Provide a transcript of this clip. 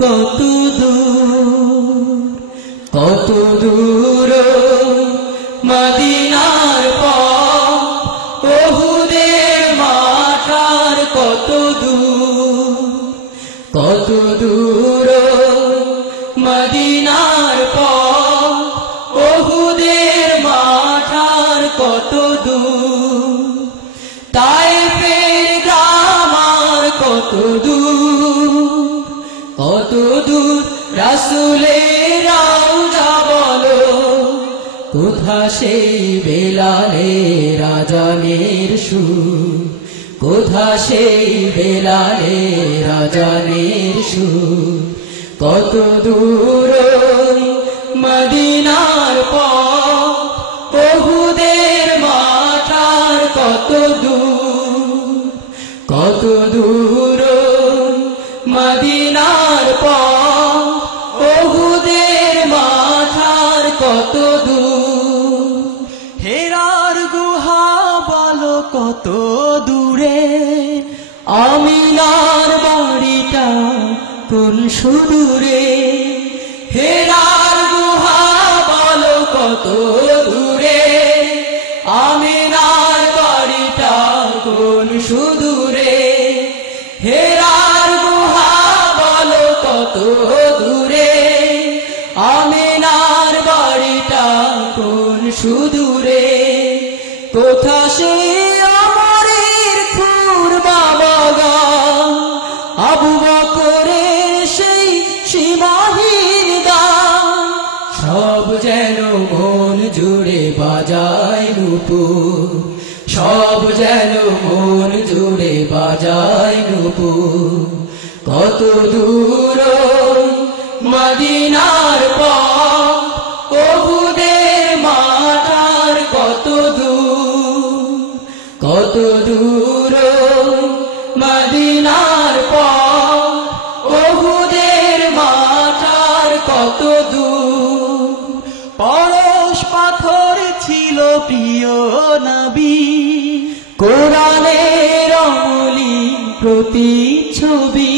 কত দূর, কত দূর মদিনার পথ, ওহুদের মাঠ আর কত দূর, কত দূর মদিনার পথ, ওহুদের মাঠ আর কত দূর, তায়েফের গ্রাম আর কত দূর, কত দূর রাসূলের রওজা বলো, কোথা সেই বেলালের আযানের সুর, কোথা সেই বেলালের আযানের সুর, কত দূর মদিনার পথ, ওহুদের মাঠ আর কত দূর, কত দূর মদিনার পথ, ওহুদের মাঠ আর কত দূর, হেরার গুহা বলো কত দূরে, আমিনার বাড়িটা কোন সুদূরে, হেরার গুহা বলো কত দূরে, আমিনার বাড়িটা কোন সুদূরে, হেরার গুহা বলো কত দূরে, আমিনার বাড়িটা কোন সুদূরে, কোথা সে আমরের খুরমা বাগান, আবু বকরের সেই সীমাহীন দান, সব যেন মন জুড়ে বাজায় নূপুর, সব যেন মন জুড়ে বাজায় নূপুর, কত দূর মদিনার পথ, ওহুদের মাঠ আর কত দূর, কত দূর মদিনার পথ, ওহুদের মাঠ আর কত দূর, পরশ পাথর ছিল প্রিয় নবী, কোরআনের অমূল্য প্রতিচ্ছবি,